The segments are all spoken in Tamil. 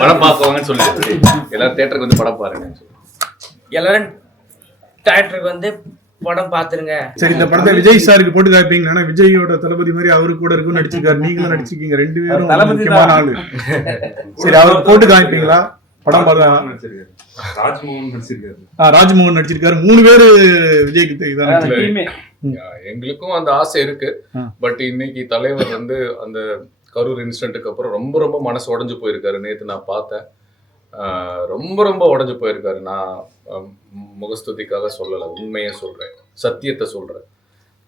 படம் பார்க்குவாங்கன்னு சொல்லி எல்லாரும் தியேட்டருக்கு வந்து படம் பாருங்கன்னு சொல்லி எல்லாரும் தியேட்டருக்கு வந்து படம் பாத்துருங்க. சரி, இந்த படத்தை விஜய் சாருக்கு போட்டு காப்பீங்க. ஆனா விஜயோட தளபதி மாதிரி அவரு கூட இருக்கும் நடிச்சிருக்காரு, நீங்களும் நடிச்சிருக்கீங்க, 2 பேரும் முக்கியமான ஆளு. சரி, அவருக்கு போட்டு காமிப்பீங்களா? படம் ராஜ்மோகன் நடிச்சிருக்காரு, 3 பேரு விஜய்க்கு இதான். எங்களுக்கும் அந்த ஆசை இருக்கு. பட் இன்னைக்கு தலைவர் வந்து அந்த கரூர் இன்சிடென்ட்டுக்கு அப்புறம் ரொம்ப ரொம்ப மனசு உடஞ்சு போயிருக்காரு. நேற்று நான் பார்த்தேன், ரொம்ப ரொம்ப உடஞ்சு போயிருக்காரு. நான் முகஸ்துதிக்காக சொல்லலை, உண்மையை சொல்றேன், சத்தியத்தை சொல்றேன்.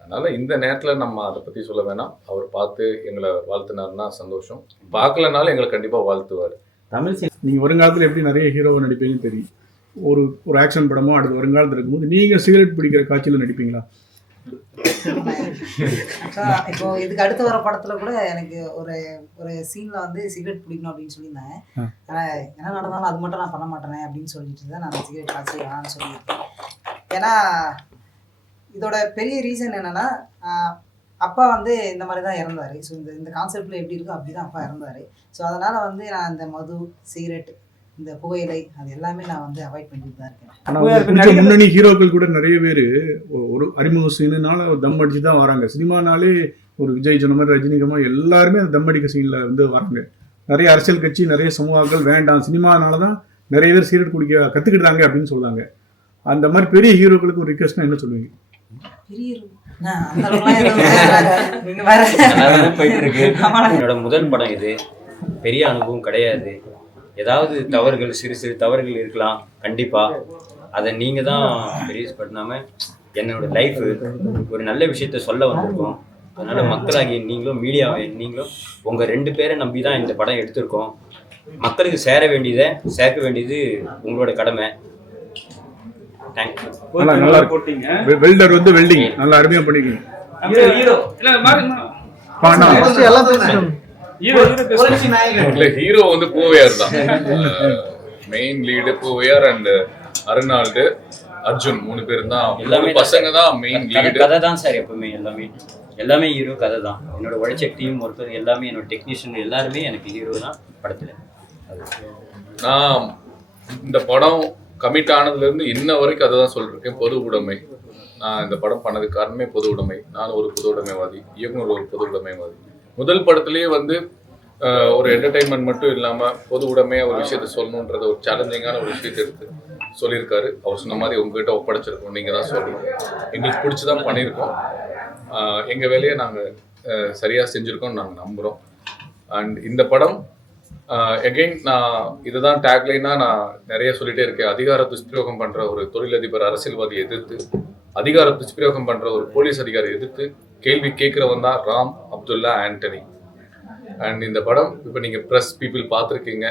அதனால இந்த நேரத்தில் நம்ம அதை பத்தி சொல்ல வேணாம். அவர் பார்த்து எங்களை வாழ்த்துனாருன்னா சந்தோஷம், பார்க்கலனாலும் எங்களை கண்டிப்பா வாழ்த்துவார். தமிழ் நீங்க வருங்காலத்தில் எப்படி நிறைய ஹீரோவை நடிப்பீங்கன்னு தெரியும். ஒரு ஆக்ஷன் படமோ அடுத்து வருங்காலத்தில் இருக்கும்போது நீங்க சிகரெட் பிடிக்கிற காட்சியில் நடிப்பீங்களா? இப்போ இதுக்கு அடுத்து வர படத்துல கூட எனக்கு ஒரு சீன்ல வந்து சிகரெட் பிடிக்கணும் அப்படின்னு சொல்லியிருந்தாங்க. ஆனா என்ன நடந்தாலும் அது மட்டும் நான் பண்ண மாட்டேனே அப்படின்னு சொல்லிட்டு தான் நான் சிகரெட் காட்சி வேணான்னு சொல்லியிருக்கேன். ஏன்னா இதோட பெரிய ரீசன் என்னன்னா, அப்பா வந்து இந்த மாதிரி தான் இறந்தாரு. ஸோ இந்த கான்செப்ட்ல எப்படி இருக்கோ அப்படிதான் அப்பா இறந்தாரு. ஸோ அதனால வந்து நான் இந்த மது, சிகரெட், இந்த புகையிலை அது எல்லாமே நான் வந்து அவாய்ட் பண்ணிட்டு தான் இருக்கேன். முன்னணி ஹீரோக்கள் கூட நிறைய பேர் ஒரு அறிமுக சீனுனால தம் அடிச்சு தான் வராங்க. சினிமானாலே ஒரு விஜய் சொன்ன மாதிரி ரஜினிகமாக எல்லாருமே அந்த தம் அடிக்க சீனில் வந்து வராங்க. நிறைய அரசியல் கட்சி, நிறைய சமூகங்கள் வேண்டாம், சினிமானால தான் நிறைய பேர் சிகரெட் குடிக்க கற்றுக்கிட்டாங்க அப்படின்னு சொல்கிறாங்க. அந்த மாதிரி பெரிய ஹீரோக்களுக்கு ஒரு ரிக்வெஸ்ட்னா என்ன சொல்லுவீங்க? என்னோட முதல் படம் இது, பெரிய அனுபவம் கிடையாது. ஏதாவது தவறுகள், சிறு சிறு தவறுகள் இருக்கலாம் கண்டிப்பாக. அதை நீங்கள் தான் பெரிய பண்ணாமல் என்னோடய லைஃப் ஒரு நல்ல விஷயத்த சொல்ல வந்திருக்கோம். அதனால் மக்களாகிய நீங்களும், மீடியாவை நீங்களும், உங்கள் 2 பேரை நம்பி தான் இந்த படம் எடுத்திருக்கோம். மக்களுக்கு சேர வேண்டியதை சேர்க்க வேண்டியது உங்களோட கடமை. தேங்க்யூ. நல்லா போட்டீங்க. வெல்டர் வந்து வெல்டிங் நல்லா அருமையாக பண்ணிருக்கீங்க. ஹீரோ வந்து பூவையார் தான் main lead. Poovaiyar and Arnold, Arjun 3 பேர் தான், எல்லாமே பசங்க தான் மெயின் லீடு. கதை தான் சார் எப்பவுமே, எல்லாமே ஹீரோ கதை தான். என்னோட உழைச்ச டீம் ஒருத்தர் எல்லாமே, என்னோட டெக்னீஷியன் எல்லாருமே எனக்கு ஹீரோ தான் படத்துல. நான் இந்த படம் கமிட் ஆனதுல இருந்து இன்ன வரைக்கும் அதை தான் சொல்லிருக்கேன், பொது உடைமை. நான் இந்த படம் பண்ணதுக்கு காரணமே பொது உடைமை. நான் ஒரு பொது உடைமைவாதி, இயக்குனர் ஒரு பொது உடைமைவாதி. முதல் படத்திலேயே வந்து ஒரு என்டர்டைன்மெண்ட் மட்டும் இல்லாமல் பொது உடைமையாக ஒரு விஷயத்த சொல்லணுன்றத ஒரு சேலஞ்சிங்கான ஒரு விஷயத்தை எடுத்து சொல்லியிருக்காரு. அவர் சொன்ன மாதிரி உங்ககிட்ட ஒப்படைச்சிருக்கோம், நீங்கள் தான் சொல்லணும். எங்களுக்கு பிடிச்சி தான் பண்ணியிருக்கோம். எங்கள் வேலையை நாங்கள் சரியாக செஞ்சுருக்கோம்னு நாங்கள் நம்புகிறோம். அண்ட் இந்த படம் எகெயின் நான் இதுதான் டேக்லைனாக நான் நிறைய சொல்லிகிட்டே இருக்கேன். அதிகார துஷ்பிரயோகம் பண்ணுற ஒரு தொழிலதிபர், அரசியல்வாதியை எதிர்த்து, அதிகார துஷ்பிரயோகம் பண்ணுற ஒரு போலீஸ் அதிகாரி எதிர்த்து கேள்வி கேட்குறவன் தான் ராம் அப்துல்லா ஆண்டனி. அண்ட் இந்த படம் இப்போ நீங்கள் ப்ரெஸ் பீப்புள் பார்த்துருக்கீங்க,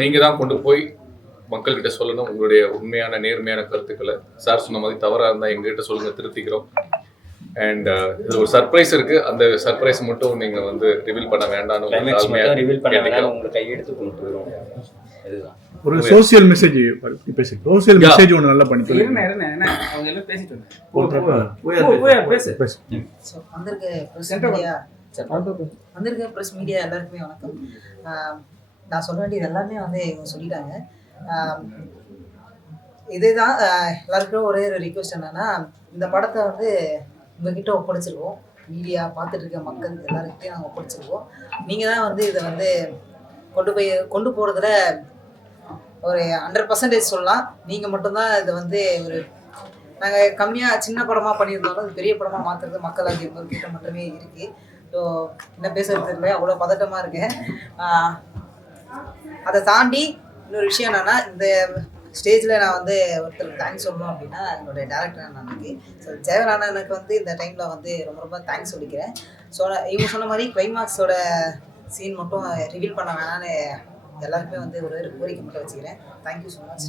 நீங்கள் தான் கொண்டு போய் மக்கள்கிட்ட சொல்லணும் உங்களுடைய உண்மையான நேர்மையான கருத்துக்களை. சார் சொன்ன மாதிரி தவறாக இருந்தால் எங்ககிட்ட சொல்லுங்கள், திருத்திக்கிறோம். அண்ட் இது ஒரு சர்ப்ரைஸ் இருக்குது, அந்த சர்ப்ரைஸ் மட்டும் நீங்கள் வந்து ரிவீல் பண்ண வேண்டாம்னு ஒரு சோசியல் மெசேஜ் சோசியல் மெசேஜ் ஒன்று நல்லா பண்ணி சொல்லுங்க. வந்திருக்க ப்ரெஸ் மீடியா எல்லாருக்குமே வணக்கம். நான் சொல்ல வேண்டியது எல்லாமே வந்து இவங்க சொல்லிட்டாங்க. இதுதான் எல்லாருக்கும் ஒரே ஒரு ரிக்வெஸ்ட் என்னன்னா, இந்த படத்தை வந்து உங்ககிட்ட ஒப்படைச்சிருக்கோம். மீடியா பார்த்துட்டு இருக்க மக்கள் எல்லாருக்கிட்டையும் நாங்கள் ஒப்படைச்சிருக்கோம். நீங்கள் தான் வந்து இதை வந்து கொண்டு போகிறதுல ஒரு 100% சொல்லலாம். நீங்கள் மட்டும்தான் இதை வந்து நாங்கள் கம்மியாக சின்ன படமாக பண்ணியிருந்தாலும் அது பெரிய படமாக மாற்றுறது மக்களாகிய உங்கள்கிட்ட மட்டுமே இருக்குது. ஸோ என்ன பேசுறது இல்லை, அவ்வளோ பதட்டமாக இருக்கேன். அதை தாண்டி இன்னொரு விஷயம் என்னென்னா, இந்த ஸ்டேஜில் நான் வந்து ஒருத்தருக்கு தேங்க்ஸ் சொல்லணும் அப்படின்னா என்னுடைய டேரக்டர் அண்ணனுக்கு. ஸோ ஜெயவன் அண்ணனுக்கு வந்து இந்த டைமில் வந்து ரொம்ப ரொம்ப தேங்க்ஸ் சொல்லிக்கிறேன். ஸோ இவங்க சொன்ன மாதிரி கிளைமாக்ஸோட சீன் மட்டும் ரிவீல் பண்ண வேணான்னு எல்லாருக்குமே வந்து ஒரு கோரிக்கை மட்டும் வச்சுக்கிறேன். Thank you so much.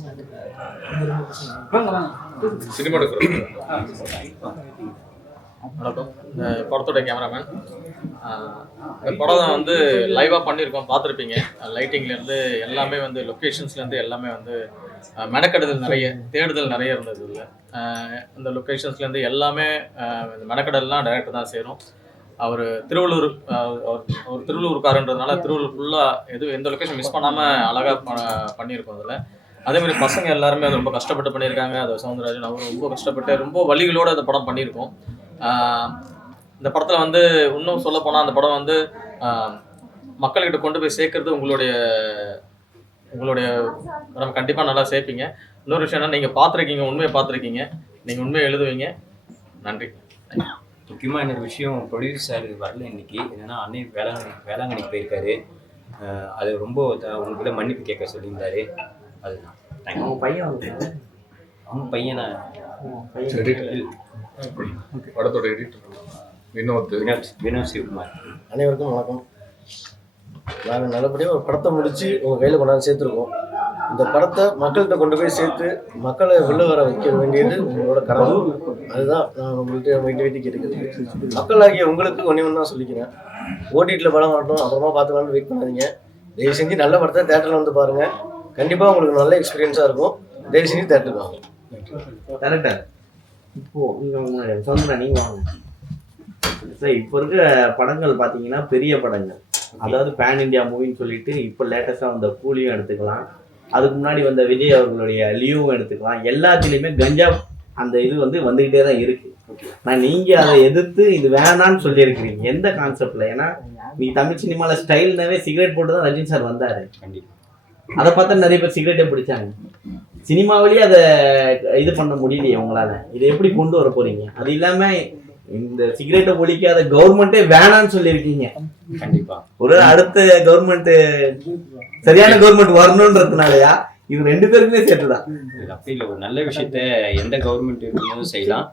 வணக்கம். இந்த படத்தோட கேமராமேன். இந்த படம் வந்து லைவாக பண்ணியிருக்கோம், பார்த்துருப்பீங்க. லைட்டிங்லேருந்து எல்லாமே வந்து லொக்கேஷன்ஸ்லேருந்து எல்லாமே வந்து மெனக்கெடுதல் நிறைய, தேடுதல் நிறைய இருந்தது. இல்லை இந்த லொக்கேஷன்ஸ்லேருந்து எல்லாமே இந்த மெனக்கெடல்லாம் டைரக்டர் தான் சேரும். அவர் திருவள்ளூர் அவர் திருவள்ளூர்காரன்றதுனால திருவள்ளூர் ஃபுல்லாக எந்த லொக்கேஷன் மிஸ் பண்ணாமல் அழகாக பண்ணியிருக்கோம் அதில். அதேமாதிரி பசங்க எல்லாருமே அது ரொம்ப கஷ்டப்பட்டு பண்ணியிருக்காங்க. அது சவுந்தரராஜன் அவர் ரொம்ப கஷ்டப்பட்டு ரொம்ப வழிகளோடு அந்த படம் பண்ணியிருக்கோம். இந்த படத்தில் வந்து இன்னும் சொல்ல போனால் அந்த படம் வந்து மக்கள்கிட்ட கொண்டு போய் சேர்க்கறது உங்களுடைய நம்ம கண்டிப்பாக நல்லா சேர்ப்பீங்க. இன்னொரு விஷயம் என்ன, நீங்கள் பார்த்துருக்கீங்க, உண்மையை பார்த்துருக்கீங்க, நீங்கள் உண்மையை எழுதுவீங்க. நன்றி. முக்கியமாக இன்னொரு விஷயம், ப்ரொடியூசர் வரல இன்னைக்கு. என்னன்னா அன்னை வேளாங்கண்ணிக்கு போயிருக்காரு. அது ரொம்ப உங்ககிட்ட மன்னிப்பு கேட்க சொல்லியிருந்தாரு. அதுதான். அவங்க பையனை படத்தோட எடிட்டர் வினோத் சிவகுமார். அனைவருக்கும் வணக்கம். நாங்கள் நல்லபடியாக ஒரு படத்தை முடித்து உங்கள் கையில் கொண்டாந்து சேர்த்துருக்கோம். இந்த படத்தை மக்கள்கிட்ட கொண்டு போய் சேர்த்து மக்களை வெளில வர வைக்க வேண்டியது உங்களோட கடமை. அதுதான் நான் உங்கள்கிட்ட வேண்டி கேட்டுக்கிறேன். மக்களாகிய உங்களுக்கு ஒன்று தான் சொல்லிக்கிறேன். ஓடிடியில் படம் வரட்டும், அப்புறமா பார்த்துக்கலான்னு வெயிட் பண்ணாதீங்க. தயவு செஞ்சு நல்ல படத்தை தேட்டரில் வந்து பாருங்கள். கண்டிப்பாக உங்களுக்கு நல்ல எக்ஸ்பீரியன்ஸாக இருக்கும். தயவு செஞ்சு தேட்டருக்கு வாங்க. கரெக்டா? இப்போது நீங்கள் சொன்ன நீங்கள் வாங்க சார். இப்போ இருக்க படங்கள் பார்த்தீங்கன்னா பெரிய படங்கள், அதாவது பேன் இண்டியா மூவின்னு சொல்லிட்டு இப்போ லேட்டஸ்டாக வந்த கூலியும் எடுத்துக்கலாம், அதுக்கு முன்னாடி வந்த விஜய் அவர்களுடைய லியோவும் எடுத்துக்கலாம். எல்லாத்துலேயுமே கஞ்சா அந்த இது வந்துக்கிட்டே தான் இருக்குது. நான் நீங்கள் அதை எதிர்த்து இது வேணான்னு சொல்லியிருக்கிறீங்க. எந்த கான்செப்டில்? ஏன்னா நீங்கள் தமிழ் சினிமாவில் ஸ்டைல்னாவே சிகரெட் போட்டு தான் ரஜினி சார் வந்தார். கண்டிப்பாக அதை பார்த்தா நிறைய பேர் சிகரெட்டே பிடிச்சாங்க. சினிமாவிலேயே அதை இது பண்ண முடியலையே உங்களால். இதை எப்படி கொண்டு வர போகிறீங்க? அது இல்லாமல் இந்த சிகரெட்டை ஒழிக்காத கவர்மெண்ட்டே வேணான்னு சொல்லியிருக்கீங்க. கண்டிப்பா ஒரு அடுத்த கவர்மெண்ட் சரியான கவர்மெண்ட் வரணுன்றதுனாலயா? இது ரெண்டு பேருக்குமே சேர்த்துதான். அப்படி இல்லை, ஒரு நல்ல விஷயத்த எந்த கவர்மெண்ட் இருக்கும்போதும் செய்யலாம்.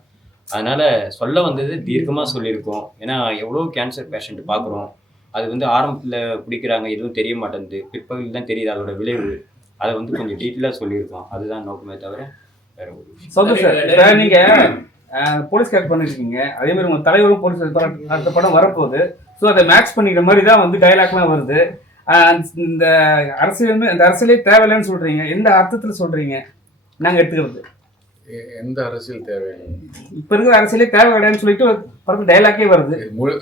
அதனால சொல்ல வந்தது தீர்க்கமாக சொல்லியிருக்கோம். ஏன்னா எவ்வளோ கேன்சர் பேஷண்ட் பார்க்குறோம். அது ஆரம்பத்தில் பிடிக்கிறாங்க, எதுவும் தெரிய மாட்டேங்குது, பிற்பகுதியில் தான் தெரியுது அதோட விளைவு. அதை கொஞ்சம் டீட்டெயிலாக சொல்லியிருக்கோம். அதுதான் நோக்கமே தவிர வேற ஒரு விஷயம். நீங்க போலீஸ் கேரக்டர் பண்ணிருக்கீங்க, அதே மாதிரி உங்க தலைவரும் போலீஸ் அடுத்த படம் வரப்போகுது. ஸோ அதை மேட்ச் பண்ணிக்கிற மாதிரி தான் டைலாக்லாம் வருது. இந்த அரசியலே தேவையில்லைன்னு சொல்றீங்க. எந்த அர்த்தத்தில் சொல்றீங்க? நாங்கள் எடுத்துக்கிறது எந்த அரசியல் தேவை? இப்போ இருக்கிற அரசியலே தேவையில்லைன்னு சொல்லிட்டு படத்து டைலாக்கே வருது.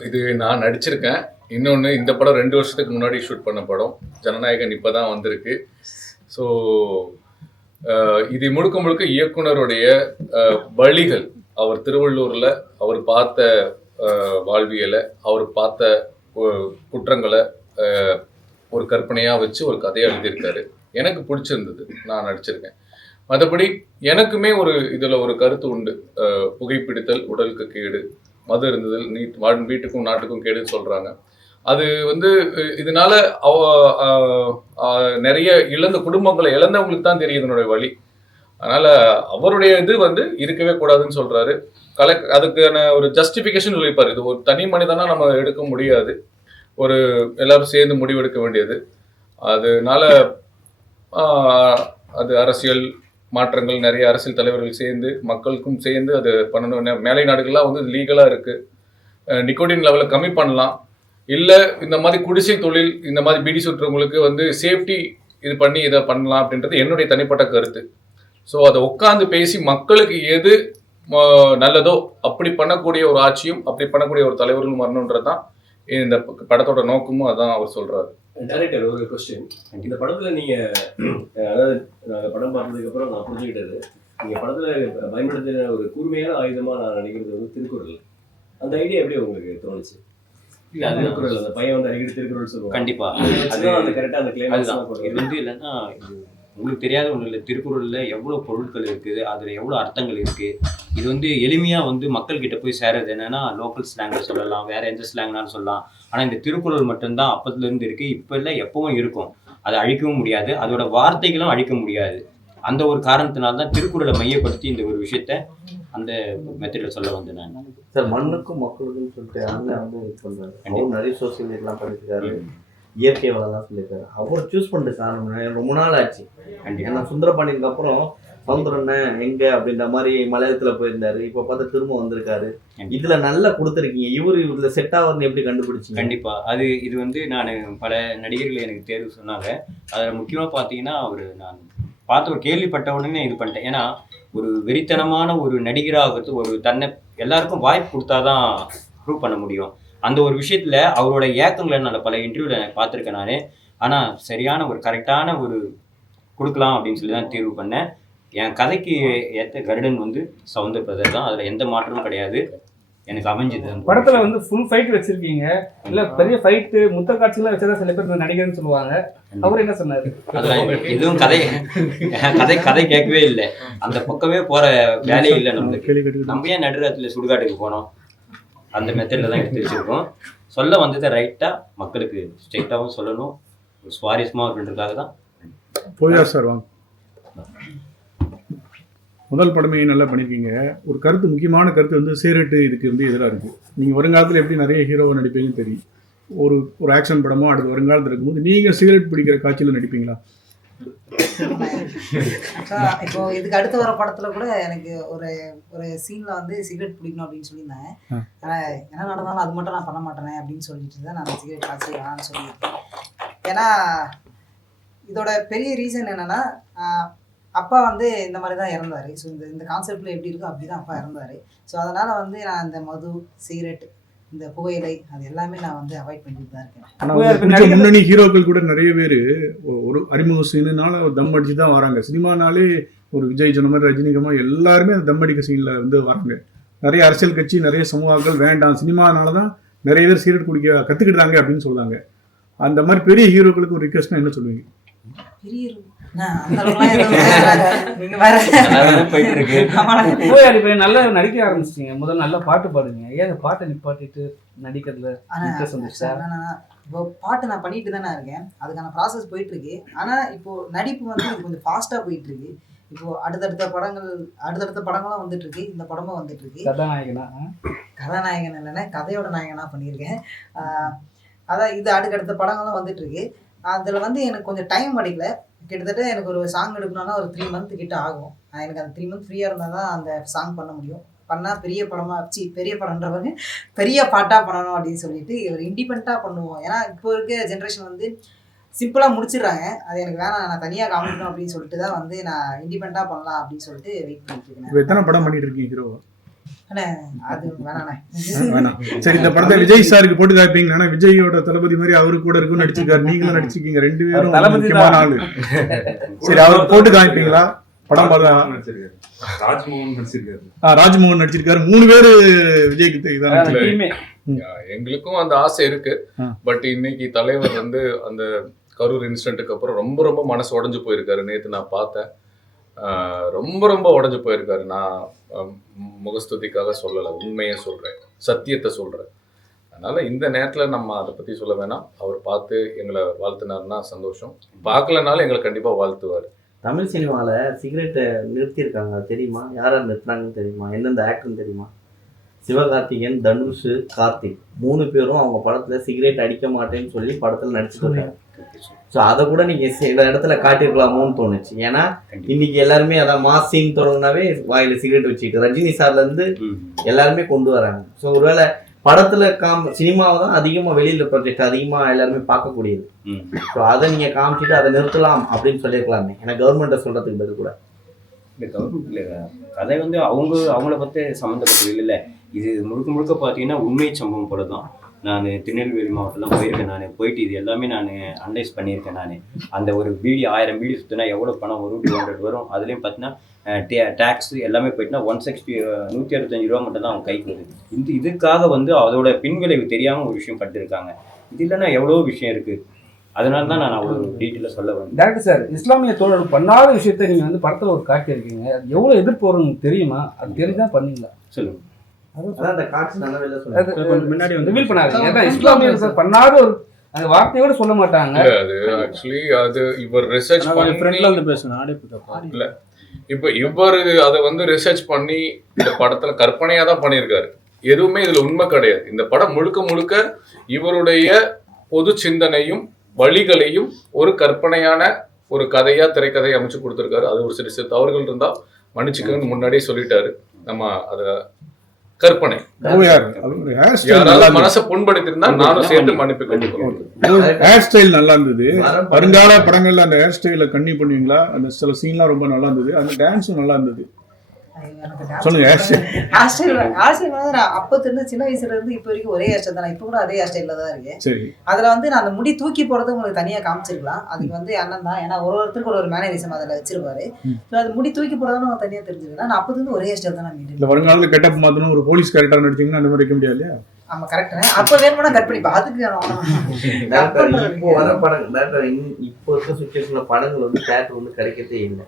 இது நான் நடிச்சிருக்கேன். இன்னொன்று, இந்த படம் 2 வருஷத்துக்கு முன்னாடி ஷூட் பண்ண படம். ஜனநாயகன் இப்போ தான் வந்திருக்கு. ஸோ இது முழுக்க இயக்குனருடைய வழிகள், அவர் திருவள்ளூரில் அவர் பார்த்த வாழ்வியலை, அவர் பார்த்த குற்றங்களை ஒரு கற்பனையாக வச்சு ஒரு கதையை எழுதியிருக்காரு. எனக்கு பிடிச்சிருந்தது, நான் நடிச்சிருக்கேன். மற்றபடி எனக்குமே இதில் ஒரு கருத்து உண்டு. புகைப்பிடித்தல் உடலுக்கு கேடு, மது இருந்ததில் வீட்டுக்கும் நாட்டுக்கும் கேடுன்னு சொல்கிறாங்க. அது இதனால நிறைய குடும்பங்களை இழந்தவங்களுக்கு தான் தெரியும் இதனுடைய வழி. அதனால அவருடைய இது இருக்கவே கூடாதுன்னு சொல்றாரு. அதுக்கான ஒரு ஜஸ்டிஃபிகேஷன் சொல்லியிருப்பாரு. இது ஒரு தனி மனிதனா நம்ம எடுக்க முடியாது, எல்லாரும் சேர்ந்து முடிவெடுக்க வேண்டியது. அதனால அது அரசியல் மாற்றங்கள், நிறைய அரசியல் தலைவர்கள் சேர்ந்து மக்களுக்கும் சேர்ந்து அது பண்ணணும். மேலை நாடுகள்லாம் லீகலாக இருக்கு. நிக்கோட்டின் லெவலை கம்மி பண்ணலாம். இல்லை இந்த மாதிரி குடிசை தொழில், இந்த மாதிரி பீடி சுற்றுறவங்களுக்கு சேஃப்டி இது பண்ணி இதை பண்ணலாம் அப்படின்றது என்னுடைய தனிப்பட்ட கருத்து. ஸோ அதை உட்காந்து பேசி மக்களுக்கு எது நல்லதோ அப்படி பண்ணக்கூடிய ஒரு ஆட்சியும் அப்படி பண்ணக்கூடிய ஒரு தலைவர்களும் வரணுன்றது தான் இந்த படத்தோட நோக்கமும். அதான் அவர் சொல்றாரு. டைரக்டர், ஒரு கொஸ்டின். இந்த படத்துல நீங்க அதாவது படம் பார்த்ததுக்கு அப்புறம் நான் புரிஞ்சுக்கிட்டது, நீங்க படத்துல பயன்படுத்தின ஒரு கூர்மையான ஆயுதமா நான் நினைக்கிறது திருக்குறள். அந்த ஐடியா எப்படி உங்களுக்கு தோணுச்சு? திருக்குறள், அந்த பையன் அடிக்கடி திருக்குறள் சொல்லுவாங்க. கண்டிப்பா அதுதான் அந்த கரெக்டா அந்த கிளைம். இது இல்லைன்னா உங்களுக்கு தெரியாத ஒன்றும் இல்லை. திருக்குறளில் எவ்வளோ பொருட்கள் இருக்குது, அதில் எவ்வளோ அர்த்தங்கள் இருக்குது. இது எளிமையாக மக்கள்கிட்ட போய் சேரது என்னென்னா லோக்கல் ஸ்லாங்கில் சொல்லலாம், வேறு எந்த ஸ்லாங்னாலும் சொல்லலாம். ஆனால் இந்த திருக்குறள் மட்டும்தான் அப்பத்துலேருந்து இருக்குது, இப்போ இல்லை எப்பவும் இருக்கும். அதை அழிக்கவும் முடியாது, அதோட வார்த்தைகளும் அழிக்க முடியாது. அந்த ஒரு காரணத்தினால்தான் திருக்குறளை மையப்படுத்தி இந்த ஒரு விஷயத்த அந்த மெத்தடில் சொல்ல வந்தேன் நான். சார், மண்ணுக்கும் மக்களுக்கும் சொல்லிட்டு அண்ணன் இது பண்ணுறாரு. நிறைய சோசியல் மீடியாலாம் பண்ணியிருக்காரு, இயற்கை வளம்லாம் சொல்லியிருக்காரு. அவர் சூஸ் பண்ணிட்டு சார் ரொம்ப நாள் ஆச்சு. ஏன்னா சுந்தரபாண்டியனுக்கு அப்புறம் சவுந்தரண்ணன் எங்க அப்படின்ற மாதிரி மலையாளத்துல போயிருந்தாரு. இப்ப பார்த்தா திரும்ப வந்திருக்காரு. இதுல நல்லா கொடுத்துருக்கீங்க. இதுல செட் ஆகுதுன்னு எப்படி கண்டுபிடிச்சிங்க? கண்டிப்பா இது நான் பல நடிகர்கள் எனக்கு தேர்வு சொன்னாங்க. அதுல முக்கியமா பாத்தீங்கன்னா நான் பார்த்து ஒரு கேள்விப்பட்ட உடனே இது பண்ணிட்டேன். ஏன்னா ஒரு வெறித்தனமான ஒரு நடிகராகிறது, ஒரு தன்னை எல்லாருக்கும் வாய்ப்பு கொடுத்தாதான் ப்ரூவ் பண்ண முடியும். அந்த ஒரு விஷயத்துல அவரோட ஏக்கங்களை நான் பல இன்டர்வியூல எனக்கு பார்த்துருக்கேன் நான். ஆனா சரியான ஒரு கரெக்டான ஒரு கொடுக்கலாம் அப்படின்னு சொல்லி தான் தீர்வு பண்ணேன். என் கதைக்கு ஏற்ற கருடன் வந்து சவுந்தர் பிரதர் தான், அதுல எந்த மாற்றமும் கிடையாது. எனக்கு அமைஞ்சது படத்துல வந்து ஃபுல் ஃபைட் வச்சிருக்கீங்க, இல்ல பெரிய ஃபைட்டு முத்த காட்சிலாம் வச்சதா சில பேர் நடிகர்னு சொல்லுவாங்க. அவர் என்ன சொன்னாரு? அதெல்லாம் எதுவும் கதை கேட்கவே இல்லை, அந்த பக்கமே போற வேலையே இல்லை நம்மளுக்கு. நம்ம ஏன் நடுராத்திரில சுடுகாட்டுக்கு போனோம்? அந்த மெத்தட்ல தான் எடுத்து வச்சிருக்கோம். சொல்ல வந்ததை ரைட்டா மக்களுக்கு ஸ்ட்ரெயிட்டாகவும் சொல்லணும், சுவாரஸ்யமா அப்படின்றதுக்காக தான். போயா சார் வாங்க. முதல் படமே நல்லா பண்ணியிருக்கீங்க. ஒரு கருத்து, முக்கியமான கருத்து வந்து சிகரெட்டு இதுக்கு வந்து எதிராக இருக்குது. நீங்கள் வருங்காலத்தில் எப்படி நிறைய ஹீரோவை நடிப்பீங்கன்னு தெரியும். ஒரு ஆக்ஷன் படமோ அடுத்து வருங்காலத்தில் இருக்கும்போது நீங்கள் சிகரெட் பிடிக்கிற காட்சியில் நடிப்பீங்களா? இப்போ இதுக்கு அடுத்து வர படத்துல கூட எனக்கு ஒரு சீன்ல வந்து சிகரெட் பிடிக்கணும் அப்படின்னு சொல்லியிருந்தாங்க. ஆனா என்ன நடந்தாலும் அது மட்டும் நான் பண்ண மாட்டேனே அப்படின்னு சொல்லிட்டு தான் நான் சிகரெட் காட்சி வேணான்னு சொல்லியிருக்கேன். ஏன்னா இதோட பெரிய ரீசன் என்னன்னா, அப்பா வந்து இந்த மாதிரி தான் இறந்தாரு. ஸோ இந்த கான்செப்ட்ல எப்படி இருக்கோ அப்படி தான் அப்பா இறந்தாரு. ஸோ அதனால வந்து நான் இந்த மது, சிகரெட், இந்த புகையிலை அது எல்லாமே நான் வந்து அவாய்ட் பண்ணிட்டு தான் இருக்கேன். ஆனால் முன்னணி ஹீரோக்கள் கூட நிறைய பேர் ஒரு அறிமுக சீனுனால தம் அடிச்சு தான் வராங்க. சினிமானாலே ஒரு விஜய் சொன்ன மாதிரி ரஜினிகமாக எல்லாருமே அந்த தம் அடிக்க சீனில் வந்து வராங்க. நிறைய அரசியல் கட்சி, நிறைய சமூகங்கள் வேண்டாம், சினிமானால தான் நிறைய பேர் சிகரெட் குடிக்க கற்றுக்கிட்டாங்க அப்படின்னு சொல்லுவாங்க. அந்த மாதிரி பெரிய ஹீரோக்களுக்கு ஒரு ரிக்வெஸ்ட்னா என்ன சொல்லுவீங்க? பெரிய நல்லா நடிக்க ஆரம்பிச்சிட்டீங்க, முதல்ல நல்லா பாட்டு பாடுங்க. ஏன் அந்த பாட்டை நிப்பாட்டிட்டு நடிக்கிறதுல இப்போ பாட்டு நான் பண்ணிட்டு தானே இருக்கேன், அதுக்கான ப்ராசஸ் போயிட்டு இருக்கு. ஆனா இப்போ நடிப்பு வந்து இது கொஞ்சம் ஃபாஸ்டா போயிட்டு இருக்கு. இப்போ அடுத்தடுத்த படங்களும் வந்துட்டு இருக்கு, இந்த படமும் வந்துட்டு இருக்கு. கதாநாயகன் இல்லைன்னா கதையோட நாயகனா பண்ணியிருக்கேன். அதான் இது அடுத்தடுத்த படங்களும் வந்துட்டு இருக்கு. அதில் வந்து எனக்கு கொஞ்சம் டைம் கிடைக்கல. கிட்டத்தட்ட எனக்கு ஒரு சாங் எடுக்கணும்னா ஒரு 3 மந்த் கிட்ட ஆகும். எனக்கு அந்த 3 மந்த் ஃப்ரீயாக இருந்தால் தான் அந்த சாங் பண்ண முடியும். பண்ணால் பெரிய படம்ன்றவங்க பெரிய பாட்டாக பண்ணணும் அப்படின்னு சொல்லிட்டு ஒரு இண்டிபெண்ட்டாக பண்ணுவோம். ஏன்னா இப்போ இருக்க ஜென்ரேஷன் வந்து சிம்பிளாக முடிச்சிடுறாங்க. அது எனக்கு வேணாம், நான் தனியாக காமிக்கணும் அப்படின்னு சொல்லிட்டு தான் வந்து நான் இண்டிபெண்ட்டாக பண்ணலாம் அப்படின்னு சொல்லிட்டு வெயிட் பண்ணிட்டு இருக்கேன். எத்தனை படம் பண்ணிட்டு இருக்கீங்க ஹீரோ? அது வேணாண்ணே. சரி, இந்த படத்தை விஜய் சாருக்கு போட்டு காப்பீங்க. விஜயோட தளபதி மாதிரி அவரு கூட இருக்கும் நடிச்சிருக்காரு, நீங்களும் நடிச்சிருக்கீங்க, 2 பேரும் முக்கியமான ஆளு. சரி, அவர் போட்டு காமிப்பீங்களா? படம் ராஜ்மோகன் நடிச்சிருக்காரு, 3 பேரு விஜய்க்கு இதான். எங்களுக்கும் அந்த ஆசை இருக்கு. பட் இன்னைக்கு தலைவர் வந்து அந்த கரூர் இன்சிடென்ட்டுக்கு அப்புறம் ரொம்ப ரொம்ப மனசு உடஞ்சு போயிருக்காரு. நேற்று நான் பார்த்தேன், ரொம்ப உடஞ்சு போயிருக்காரு. நான் முகஸ்துதிக்காக சொல்லலை, உண்மையை சொல்கிறேன், சத்தியத்தை சொல்கிறேன். அதனால் இந்த நேரத்தில் நம்ம அதை பற்றி சொல்ல வேணாம். அவர் பார்த்து எங்களை வாழ்த்துனாருன்னா சந்தோஷம், பார்க்கலனாலும் எங்களை கண்டிப்பாக வாழ்த்துவார். தமிழ் சினிமாவில் சிகரெட்டை நிறுத்தியிருக்காங்க தெரியுமா? யாரார் நிறுத்தினாங்கன்னு தெரியுமா? எந்தெந்த ஆக்டர்னு தெரியுமா? சிவகார்த்திகேயன், தனுஷ், கார்த்திக் 3 பேரும் அவங்க படத்தில் சிகரெட் அடிக்க மாட்டேன்னு சொல்லி படத்தில் நடிச்சுட்டு இருக்காங்க. ஸோ அதை கூட நீங்கள் சில இடத்துல காட்டியிருக்கலாமோன்னு தோணுச்சு. ஏன்னா இன்னைக்கு எல்லாருமே அதான் மாசின்னு தொடங்கினாவே வாயில் சிகரெட் வச்சுக்கிட்டு ரஜினி சார்லேருந்து எல்லாருமே கொண்டு வராங்க. ஸோ ஒருவேளை படத்தில் சினிமாவை தான் அதிகமாக வெளியில் ப்ராஜெக்ட் அதிகமாக எல்லாருமே பார்க்கக்கூடியது. ஸோ அதை நீங்கள் காமிச்சிட்டு அதை நிறுத்தலாம் அப்படின்னு சொல்லியிருக்கலாமே. ஏன்னா கவர்மெண்ட்டை சொல்கிறதுக்கு பதில் கூட இந்த கவர்மெண்ட்ல கதை வந்து அவங்கள பற்றி சம்மந்தப்பட்டது இல்லை. இது முழுக்க பார்த்தீங்கன்னா உண்மை சம்பவம் போல தான். நான் திருநெல்வேலி மாவட்டத்தில் போயிருக்கேன். போயிட்டு இது எல்லாமே நான் அனலைஸ் பண்ணியிருக்கேன். அந்த ஒரு பீடி 1000 பீடி சுற்றினா எவ்வளோ பணம் வரும்? 200 வரும். அதுலேயும் பார்த்தீங்கன்னா டேக்ஸ் எல்லாமே போயிட்டுனா 165 ரூபா மட்டும் தான் அவங்க கைக்கு வருது. இதுக்காக வந்து அதோட பின்விளைவு தெரியாமல் ஒரு விஷயம் பட்டிருக்காங்க. இது இல்லைன்னா எவ்வளோ விஷயம் இருக்குது. அதனால தான் நான் அவ்வளோ டீட்டெயிலாக சொல்ல வரேன். டேரக்டர் சார், இஸ்லாமிய தோழர் பண்ணாத விஷயத்த நீங்கள் வந்து படத்தில் ஒரு காட்டியிருக்கீங்க. அது எவ்வளோ எதிர்ப்பு வரும்னு தெரியுமா? அது தெரிஞ்சால் பண்ணீங்களா? சொல்லுங்க. முன்னாடி வந்து ரிவீல் பண்ணாதீங்க. இஸ்லாமியர் சார் பண்ணாத ஒரு அந்த வார்த்தையோட சொல்ல மாட்டாங்க. அது ஆக்சுவலி அது இவர் ரிசர்ச் இல்ல, இப்போ இவர் அதை வந்து ரிசர்ச் பண்ணி இந்த படத்துல கற்பனையா தான் பண்ணியிருக்காரு. எதுவுமே இதுல உண்மை கிடையாது. இந்த படம் முழுக்க இவருடைய பொது சிந்தனையும் வழிகளையும் ஒரு கற்பனையான ஒரு கதையா திரைக்கதையை அமைச்சு கொடுத்துருக்காரு. அது ஒரு சில தவறுகள் இருந்தா மன்னிச்சுக்கன்னு முன்னாடியே சொல்லிட்டாரு. நம்ம அதை கற்பனை யாராவது மனசை புண்படுத்திருந்தா நானும் சேர்த்து மன்னிப்பு கண்டிப்பேன். ஹேர் ஸ்டைல் நல்லா இருந்தது. வருங்கால படங்கள்ல அந்த ஹேர் ஸ்டைல கண்ணி பண்ணுவீங்களா? அந்த சில சீன்லாம் ரொம்ப நல்லா இருந்தது. அந்த டான்ஸும் நல்லா இருந்தது. சொல்லுங்க. ஹேர் ஸ்டைல் வந்து நான் அப்பத்துல இருந்து சின்ன வயசுல இருந்து இப்போ வரைக்கும் ஒரே ஹேர் ஸ்டைல் தான். இப்போ கூட அதே ஹேர் ஸ்டைல்ல தான் இருக்கேன். சரி. அதுல வந்து நான் அந்த முடி தூக்கி போடுறது உங்களுக்கு தனியா காமிச்சிருக்கலாம். அதுக்கு வந்து அண்ணன் தான், ஏன்னா ஒருத்தருக்கு ஒரு மேனரிசம் அதில் வச்சிருப்பாரு. ஸோ அது முடி தூக்கி போடுறதுன்னு அவங்க தனியா தெரிஞ்சுக்கலாம். நான் அப்பத்துல இருந்து ஒரே ஹேர் ஸ்டைல் தான் நான் இல்லை வருங்காலத்தில் கெட்டப் மாற்றணும், ஒரு போலீஸ் கேரக்டர் நடிச்சிங்கன்னா அந்த மாதிரி வைக்க முடியாது இல்லையா? ஆமா கரெக்ட். அப்ப வேணும்னா கட் பண்ணி அதுக்கு இப்போ வர படம் இப்போ இருக்க சுச்சுவேஷன்ல படங்கள் வந்து தேட்டர் வந்து கிடைக்கிறதே இல்லை.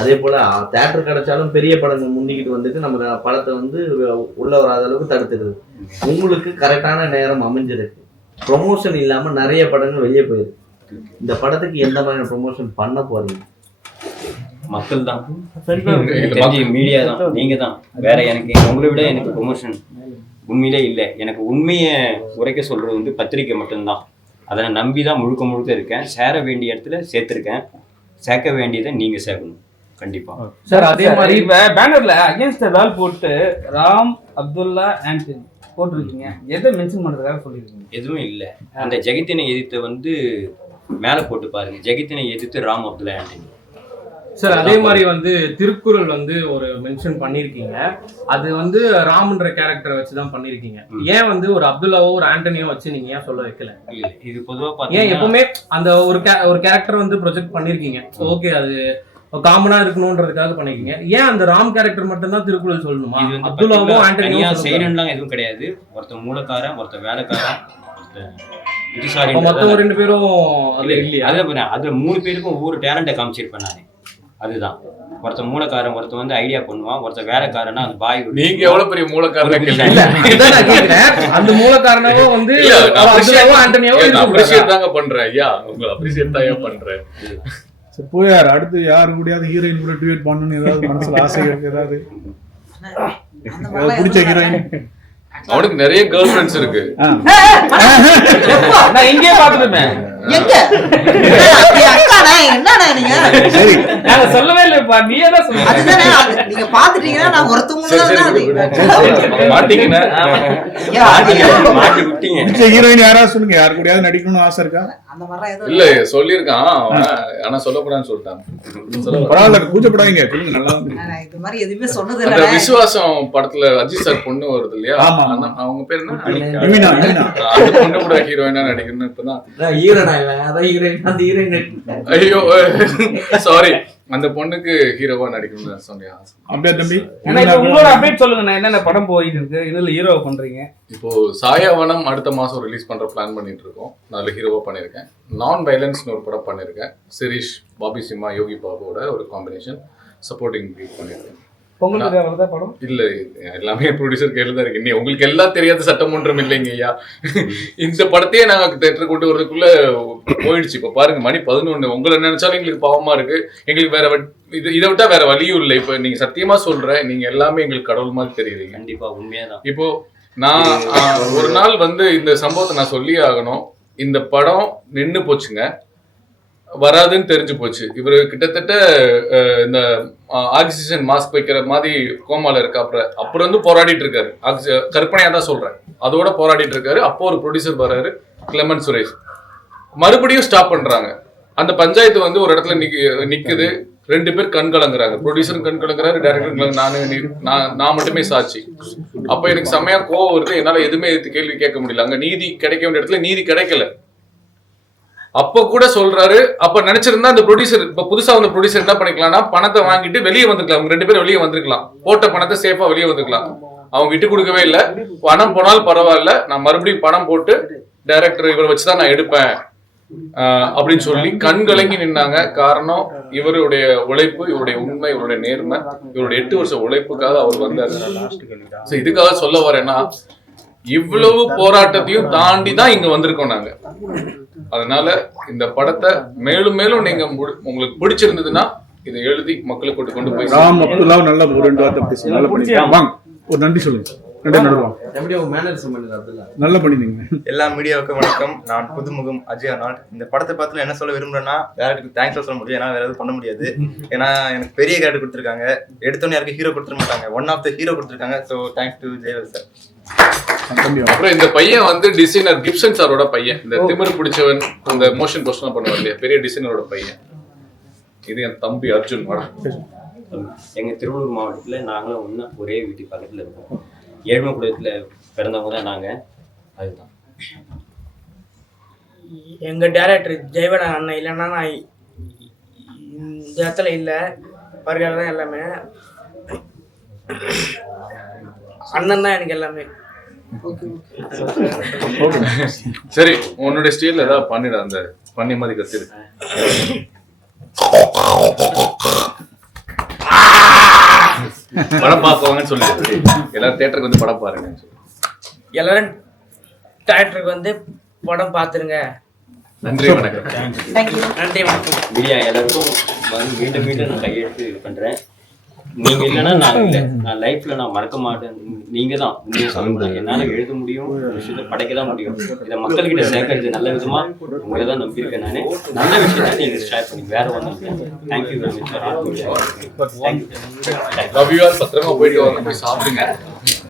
அதே போல தேட்டர் கிடைச்சாலும் பெரிய படங்கள் முன்னிக்கிட்டு வந்துட்டு நம்ம படத்தை வந்து உள்ள வராத அளவுக்கு தடுத்துடுது. உங்களுக்கு கரெக்டான நேரம் அமைஞ்சிருக்கு, ப்ரொமோஷன் இல்லாம நிறைய படங்கள் வெளியே போயிருக்கு. இந்த படத்துக்கு எந்த மாதிரி ப்ரொமோஷன் பண்ண போறீங்க? மக்கள் தான், மீடியா தான், நீங்க தான். வேற எனக்கு உங்களை விட எனக்கு ப்ரொமோஷன் உண்மையிலே இல்லை. எனக்கு உண்மையை உரைக்க சொல்றது வந்து பத்திரிக்கை மட்டும்தான். அதை நம்பி தான் முழுக்க முழுக்க இருக்கேன். சேர வேண்டிய இடத்துல சேர்த்துருக்கேன். சேர்க்க வேண்டியதை நீங்க சேர்க்கணும் கண்டிப்பா சார். அதே மாதிரி பேனர்ல அகேன்ஸ்ட் த வால் போட்டு ராம் அப்துல்லா ஆண்டனி போட்டிருக்கீங்க. எதை மென்ஷன் பண்றதுக்காக சொல்லிருக்கீங்க? எதுவும் இல்லை. அந்த ஜெகத்தினை எதிர்த்து வந்து மேல போட்டு பாருங்க, ஜெகத்தினை எதிர்த்து ராம் அப்துல்லா ஆண்டனி. சார் அதே மாதிரி வந்து திருக்குறள் வந்து ஒரு மென்ஷன் பண்ணிருக்கீங்க. அது வந்து ராம்ன்ற கேரக்டரை வச்சுதான் பண்ணிருக்கீங்க. ஏன் வந்து ஒரு அப்துல்லாவோ ஒரு ஆண்டனியோ வச்சு நீங்க ஏன் சொல்ல வைக்கல? இல்ல இது பொதுவா ஏன் எப்பவுமே அந்த ஒரு கேரக்டர் வந்து ப்ரொஜெக்ட் பண்ணிருக்கீங்க. ஓகே அது காமனா இருக்கணும்ன்றதுக்காக பண்ணிருக்கீங்க. ஏன் அந்த ராம் கேரக்டர் மட்டும் தான் திருக்குறள் சொல்லணுமா? அப்துல்லாவோ ஆண்டனியோ செய்யணும்லாம் எதுவும் கிடையாது. ஒருத்தர் மூலக்காரன், ஒருத்தர் வேலைக்காரன், மொத்தம் 2 பேரும் அதுல 3 பேருக்கும் ஒவ்வொரு டேலண்ட்டை காமிச்சிருப்பேன் நானு. அதுதான் ஒருத்தர் மூலக்காரன், ஒருத்தர் வந்து ஐடியா பண்ணுவான், ஒருத்தர் வேலைக்காரனா அந்த பாய். நீங்க எவ்வளவு பெரிய மூலக்காரன்? அந்த மூலக்காரனவோ வந்து அப்ரிஷியேட் தாங்க பண்றேன் ஐயா, உங்களை அப்ரிஷியேட் தான் பண்றேன். போயார் அடுத்து யாரு கூடயாவது ஹீரோயின் கூட ட்வீட் பண்ணணும்னு ஏதாவது மனசுல ஆசை இருக்கு? ஏதாவது பிடிச்ச ஹீரோயின்? அவனுக்கு நிறைய கேர்ள் ஃப்ரெண்ட்ஸ் இருக்கு. நான் எங்கேயே பாத்துட்டேன். எங்க அக்கானா என்னடா நீங்க? சரி நாங்க சொல்லவே இல்லப்பா, நீயே தான் சொன்னீங்க. அதுதானே நீங்க பாத்துட்டீங்கன்னா நான் ஒருத்தவங்க மாட்டி விட்டீங்க. பிடிச்ச ஹீரோயின் யாராவது சொல்லுங்க. யாரு கூடயாவது நடிக்கணும்னு ஆசை இருக்கா? அந்த மாதிரி எதுவும் இல்ல சொல்லியிருக்கான் ஆனா சொல்லக்கூடாதுன்னு சொல்லிட்டான். பரவாயில்ல கூச்சப்படாதீங்க, சொல்லுங்க. நல்லா இது மாதிரி எதுவுமே சொன்னது அந்த இல்ல. விசுவாசம் படத்துல அஜித் சார் பொண்ணு வருது இல்லையா? அவங்க பேர் என்ன? அந்த பொண்ணு கூட ஹீரோயினா நடிக்கணும்னு இப்பதான். ஐயோ சாரி, அந்த பொண்ணுக்கு ஹீரோவா நடிக்கணும்னு சொன்னேன். அப்படியே தம்பி உங்களோட அப்டேட் சொல்லுங்க. என்னென்ன படம் போயிட்டு இருக்கு, இதுல ஹீரோவா பண்றீங்க? இப்போ சாயாவனம் அடுத்த மாசம் ரிலீஸ் பண்ற பிளான் பண்ணிட்டு இருக்கோம். நான் ஹீரோவா பண்ணிருக்கேன். நான் வயலன்ஸ்னு ஒரு படம் பண்ணிருக்கேன். சிரீஷ், பாபி சிம்மா, யோகி பாபுவோட ஒரு காம்பினேஷன் சப்போர்ட்டிங் பண்ணிருக்கேன். உங்களுக்கு அவ்வளவுதான் படம் இல்ல எல்லாமே ப்ரொடியூசர் கையில தான் இருக்கு. உங்களுக்கு எல்லாம் தெரியாத சட்டமன்றம் இல்லைங்க ஐயா. இந்த படத்தையே நாங்க தேட்டர் கொண்டு வரதுக்குள்ள போயிடுச்சு. இப்ப பாருங்க மணி 11. உங்களை நினைச்சாலும் எங்களுக்கு பாவமா இருக்கு. எங்களுக்கு வேற இதை விட்டா வேற வழியும் இல்லை. இப்ப நீங்க சத்தியமா சொல்றேன், நீங்க எல்லாமே எங்களுக்கு கடவுள் மாதிரி தெரியுறீங்க. கண்டிப்பா உண்மையாதான். இப்போ நான் ஒரு நாள் வந்து இந்த சம்பவத்தை நான் சொல்லியே ஆகணும். இந்த படம் நின்னு போச்சுங்க, வராதுன்னு தெரிஞ்சு போச்சு. இவரு கிட்டத்தட்ட இந்த ஆக்சிஜன் மாஸ்க் வைக்கிற மாதிரி கோமால இருக்கு. அப்புறம் வந்து போராடிட்டு இருக்காரு. கற்பனையா தான் சொல்றேன், அதோட போராடிட்டு இருக்காரு. அப்போ ஒரு ப்ரொடியூசர் வர்றாரு, கிளமன் சுரேஷ். மறுபடியும் ஸ்டாப் பண்றாங்க. அந்த பஞ்சாயத்து வந்து ஒரு இடத்துல நிக்குது. 2 பேர் கண் கலங்குறாங்க. ப்ரொடியூசரும் கண் கலங்குறாரு, டைரக்டர் நான் மட்டுமே சாட்சி. அப்ப எனக்கு செம்மையா கோவம் வருது. என்னால எதுவுமே கேள்வி கேட்க முடியல. அங்க நீதி கிடைக்க வேண்டிய இடத்துல நீதி கிடைக்கல. அப்ப கூட சொல்றாரு, அப்ப நினைச்சிருந்தா அந்த ப்ரொடியூசர், இப்ப புதுசா வந்த ப்ரொடியூசர் என்ன பண்ணிக்கலாம்னா பணத்தை வாங்கிட்டு வெளியே வந்துருக்கலாம். அவங்க 2 பேரும் வெளியே வந்திருக்கலாம். போட்ட பணத்தை சேஃபா வெளியே வந்துருக்கலாம். அவங்க விட்டு கொடுக்கவே இல்லை. பணம் போனாலும் பரவாயில்ல, நான் மறுபடியும் பணம் போட்டு டைரக்டர் இவரை வச்சுதான் நான் எடுப்பேன் அப்படின்னு சொல்லி கண் கலங்கி நின்னாங்க. காரணம் இவருடைய உழைப்பு, இவருடைய உண்மை, இவருடைய நேர்மை, இவருடைய 8 வருஷ உழைப்புக்காக அவர் வந்தாரு. இதுக்காக சொல்ல வரேன்னா, இவ்வளவு போராட்டத்தையும் தாண்டி தான் இங்க வந்திருக்கோம் நாங்க. அதனால இந்த படத்தை மேலும் மேலும் நீங்க உங்களுக்கு பிடிச்சிருந்ததுன்னா இதை எழுதி மக்களுக்கு கொண்டு போய். ராம் அப்துல்லா நல்ல ஒரு 2 வார்த்தை பேசி நல்லா பண்ணிருக்காங்க. வாங்க ஒரு நன்றி சொல்லுங்க. நல்லா பண்ணிருந்தீங்க. எல்லா மீடியாவுக்கும் வணக்கம். நான் புதுமுகம் அஜய் அர்னால்ட். இந்த படத்தை பார்த்து என்ன சொல்ல விரும்புறேன்னா, டேரக்டருக்கு தேங்க்ஸ் சொல்ல முடியும். ஏன்னா வேற எதுவும் பண்ண முடியாது. ஏன்னா எனக்கு பெரிய கேரக்டர் கொடுத்துருக்காங்க. எடுத்தோன்னே யாருக்கு ஹீரோ கொடுத்துட மாட்டாங்க. ஒன் ஆஃப் த ஹீரோ கொடுத்துருக்காங்க. So thanks to Jayavel sir. அப்புறம் இந்த பையன் வந்து டிசைனர் கிப்சன் சாரோட பையன். இந்த திமிரு பிடிச்சவன் அந்த மோஷன் போஸ்டர் பண்ணுவார் இல்லையா, பெரிய டிசைனரோட பையன். இது என் தம்பி அர்ஜுன். எங்கள் திருவள்ளூர் மாவட்டத்தில் நாங்களும் ஒன்று ஒரே வீட்டுக்கு பக்கத்தில் இருக்கோம். ஏழ்மை குடும்பத்தில் பிறந்தவங்க தான் நாங்கள். அதுதான் எங்கள் டேரக்டர் ஜெயவடன் அண்ணன் இல்லைன்னா நான் இந்த இடத்துல இல்லை. பருகால தான் எல்லாமே. அண்ணன் தான் எனக்கு எல்லாமே. சரி, உன்னுடைய ஸ்டைல ஏதாவது பண்ணிட, அந்த பண்ணி மாதிரி கத்திரு. படம் பார்க்குவாங்கன்னு சொல்லி எல்லாரும் தியேட்டருக்கு வந்து படம் பாருங்க. எல்லாரும் தியேட்டருக்கு வந்து படம் பார்த்துருங்க. நன்றி, வணக்கம். நன்றி, வணக்கம். மீடியா எல்லாருக்கும் வந்து மீண்டும் மீண்டும் நான் கையெழுத்து இது பண்ணுறேன். நீங்கள் இல்லைன்னா நான் இல்லை. நான் லைஃப்பில் நான் மறக்க மாட்டேன். நீங்கள் தான் உண்மையை சொல்லணும். என்னால் எழுத முடியும், விஷயத்தை படைக்க தான் முடியும். இதை மக்கள்கிட்ட சேர்க்கறது நல்ல விதமாக உங்களை தான் நம்பியிருக்கேன். நான் நல்ல விஷயத்தை நீங்கள் ஷேர் பண்ணி வேற ஒன்றும். Thank you very much. Love you all. பத்திரமா போயிட்டு வாங்க, போய் சாப்பிடுங்க.